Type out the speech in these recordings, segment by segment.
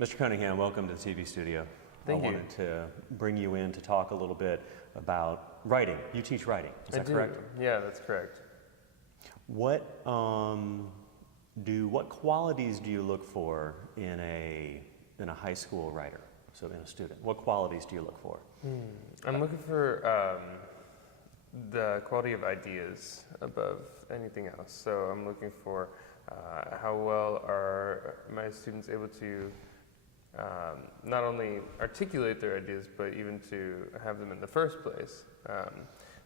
Mr. Cunningham, welcome to the TV studio. Thank you. I wanted to bring you in to talk a little bit about writing. You teach writing, is that correct? Yeah, that's correct. What qualities do you look for in a high school writer? So in a student, what qualities do you look for? I'm looking for the quality of ideas above anything else. So I'm looking for how well are my students able to not only articulate their ideas, but even to have them in the first place.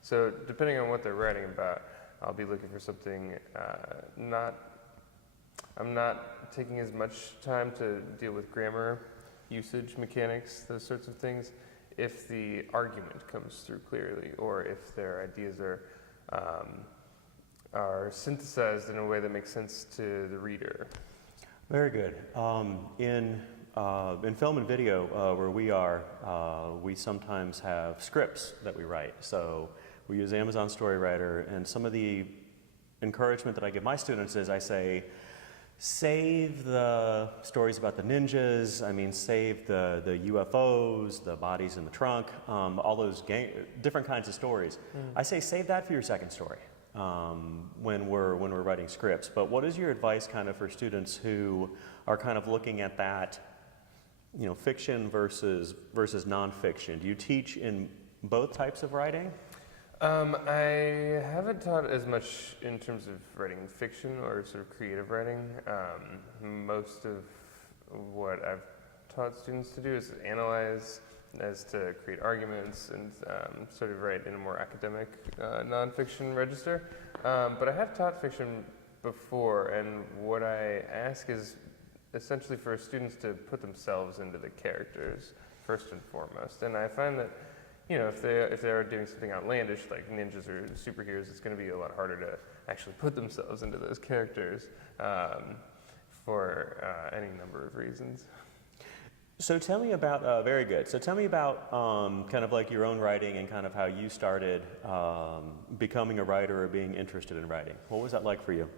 So depending on what they're writing about, I'll be looking for something I'm not taking as much time to deal with grammar, usage, mechanics, those sorts of things, if the argument comes through clearly, or if their ideas are synthesized in a way that makes sense to the reader. Very good. In film and video, where we are, we sometimes have scripts that we write. So we use Amazon Storywriter, and some of the encouragement that I give my students is I say, save the stories about the ninjas, save the UFOs, the bodies in the trunk, all those different kinds of stories. I say save that for your second story when we're writing scripts. But what is your advice kind of for students who are kind of looking at that, fiction versus nonfiction? Do you teach in both types of writing? I haven't taught as much in terms of writing fiction or sort of creative writing. Most of what I've taught students to do is analyze, as to create arguments and sort of write in a more academic nonfiction register. But I have taught fiction before, and what I ask is essentially for students to put themselves into the characters first and foremost. And I find that if they are doing something outlandish like ninjas or superheroes, it's going to be a lot harder to actually put themselves into those characters for any number of reasons. So tell me about, very good. So tell me about kind of like your own writing and kind of how you started becoming a writer or being interested in writing. What was that like for you?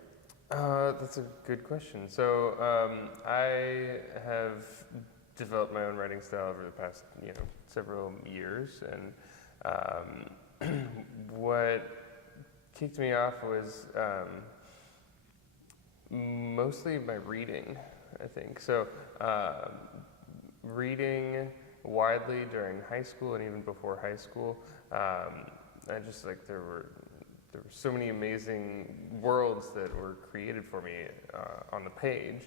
That's a good question. So I have developed my own writing style over the past, several years, and what kicked me off was mostly my reading, I think. So reading widely during high school and even before high school, I just there were so many amazing worlds that were created for me on the page.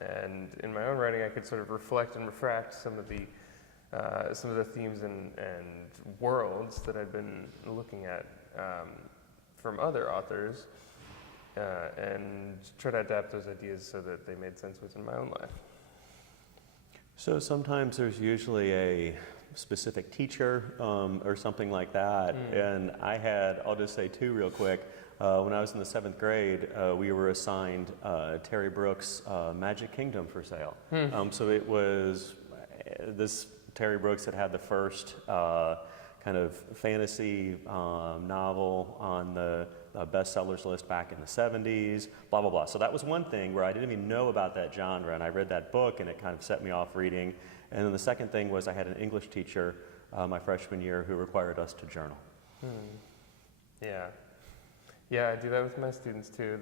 And in my own writing, I could sort of reflect and refract some of the themes and worlds that I'd been looking at from other authors, and try to adapt those ideas so that they made sense within my own life. So sometimes there's usually a specific teacher or something like that, and I'll just say two real quick. When I was in the 7th grade, we were assigned Terry Brooks' Magic Kingdom for sale. So it was this Terry Brooks had the first kind of fantasy novel on the bestsellers list back in the 70s, blah, blah, blah. So that was one thing where I didn't even know about that genre, and I read that book and it kind of set me off reading. And then the second thing was I had an English teacher my freshman year who required us to journal. Yeah, I do that with my students too.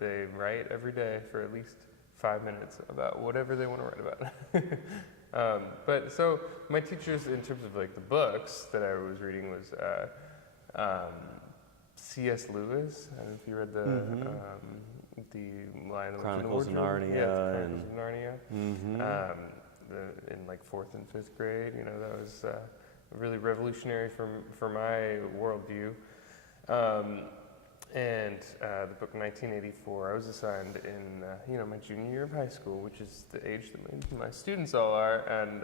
They write every day for at least 5 minutes about whatever they want to write about. But so my teachers, in terms of the books that I was reading, was C.S. Lewis. I don't know if you read the Lion, the Chronicles of Narnia. Yeah, Chronicles of Narnia. In 4th and 5th grade, that was really revolutionary for my worldview. And the book 1984, I was assigned in my junior year of high school, which is the age that my students all are, and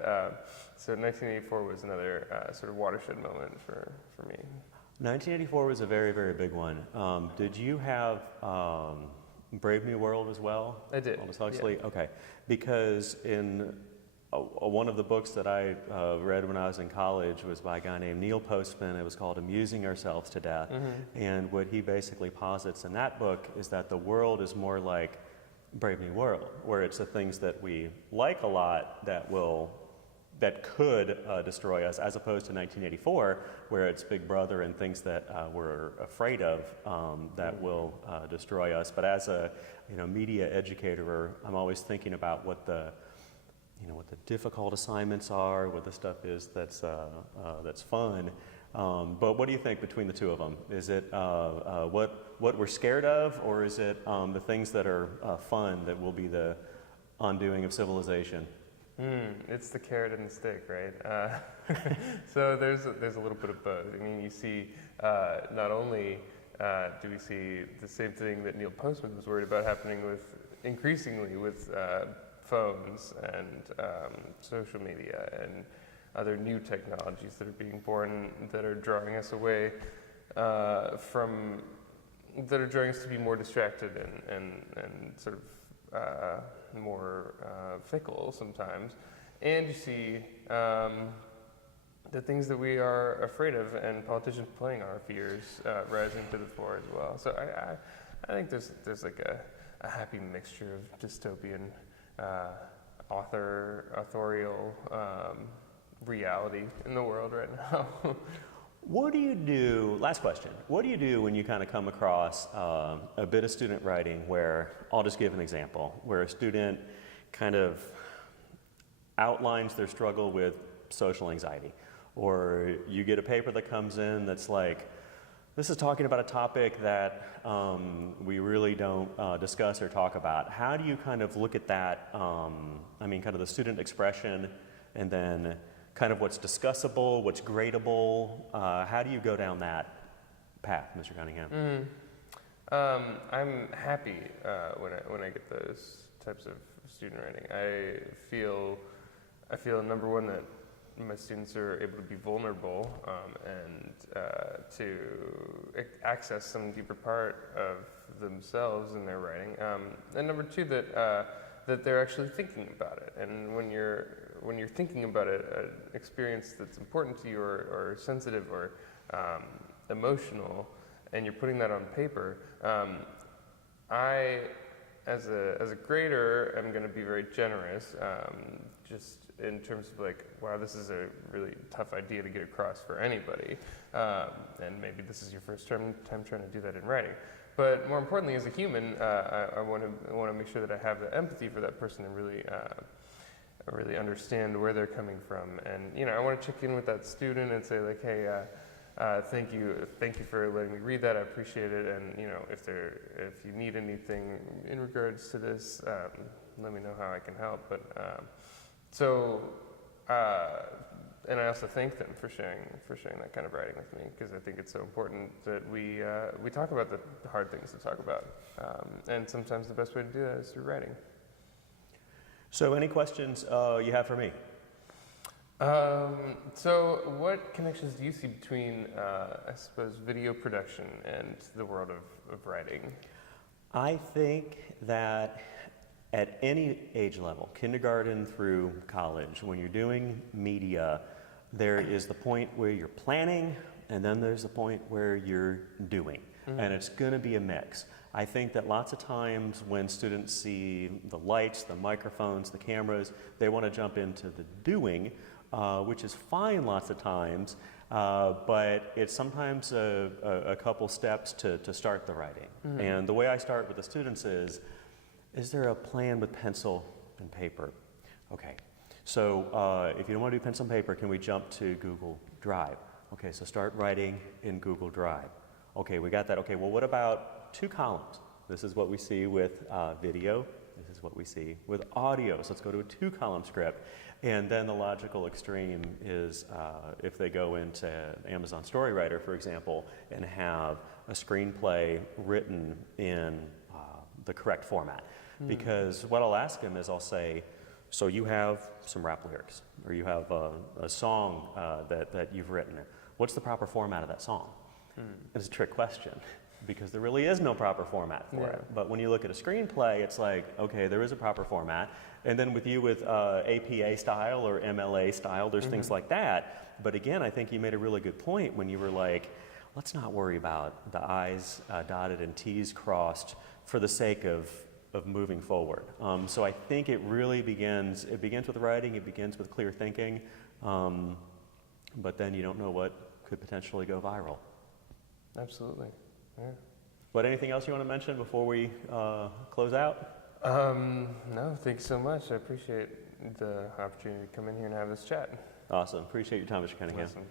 so 1984 was another sort of watershed moment for me. 1984 was a very, very big one. Did you have Brave New World as well? I did. Aldous Huxley? Yeah. Okay. Because in one of the books that I read when I was in college was by a guy named Neil Postman. It was called Amusing Ourselves to Death. And what he basically posits in that book is that the world is more like Brave New World, where it's the things that we like a lot that could destroy us, as opposed to 1984, where it's Big Brother and things that we're afraid of that will destroy us. But as a media educator, I'm always thinking about what the difficult assignments are, what the stuff is that's fun. But what do you think between the two of them? Is it what we're scared of, or is it the things that are fun that will be the undoing of civilization? It's the carrot and the stick, right? So there's a little bit of both. I mean, you see, not only do we see the same thing that Neil Postman was worried about happening increasingly with phones and social media and other new technologies that are being born that are drawing us away that are drawing us to be more distracted and sort of more fickle sometimes. And you see the things that we are afraid of, and politicians playing our fears rising to the fore as well. So I think there's like a happy mixture of dystopian authorial reality in the world right now. What do you do, last question, what do you do when you kind of come across a bit of student writing where, I'll just give an example, where a student kind of outlines their struggle with social anxiety, or you get a paper that comes in that's like, this is talking about a topic that we really don't discuss or talk about. How do you kind of look at that, kind of the student expression, and then kind of what's discussable, what's gradable? How do you go down that path, Mr. Cunningham? I'm happy when I get those types of student writing. I feel number one that my students are able to be vulnerable and to access some deeper part of themselves in their writing, and number two that they're actually thinking about it. And when you're thinking about it, an experience that's important to you or sensitive or emotional, and you're putting that on paper, I, as a grader, am going to be very generous, just in terms of like, wow, this is a really tough idea to get across for anybody, and maybe this is your first time trying to do that in writing. But more importantly, as a human, I want to make sure that I have the empathy for that person and really understand where they're coming from. And I want to check in with that student and say like, hey, thank you for letting me read that. I appreciate it. And if you need anything in regards to this, let me know how I can help. But and I also thank them for sharing that kind of writing with me, because I think it's so important that we talk about the hard things to talk about, and sometimes the best way to do that is through writing. So, any questions you have for me? So, what connections do you see between, I suppose, video production and the world of writing? I think that at any age level, kindergarten through college, when you're doing media, there is the point where you're planning, and then there's the point where you're doing. Mm-hmm. And it's going to be a mix. I think that lots of times when students see the lights, the microphones, the cameras, they want to jump into the doing, which is fine lots of times, but it's sometimes a couple steps to start the writing. Mm-hmm. And the way I start with the students is there a plan with pencil and paper? Okay, so if you don't want to do pencil and paper, can we jump to Google Drive? Okay, so start writing in Google Drive. Okay, we got that. Okay, well, what about 2 columns? This is what we see with video. This is what we see with audio. So let's go to a 2-column script. And then the logical extreme is if they go into Amazon Story Writer, for example, and have a screenplay written in the correct format. Because what I'll ask them is I'll say, so you have some rap lyrics, or you have a song that you've written. What's the proper format of that song? It's a trick question, because there really is no proper format for it. But when you look at a screenplay, it's like, okay, there is a proper format. And then with APA style or MLA style, there's things like that. But again, I think you made a really good point when you were like, let's not worry about the I's dotted and T's crossed for the sake of of moving forward. So I think it really begins with writing, it begins with clear thinking, but then you don't know what could potentially go viral. Absolutely. Yeah. But anything else you want to mention before we close out? No, thanks so much. I appreciate the opportunity to come in here and have this chat. Awesome. Appreciate your time, Mr. Cunningham. Awesome.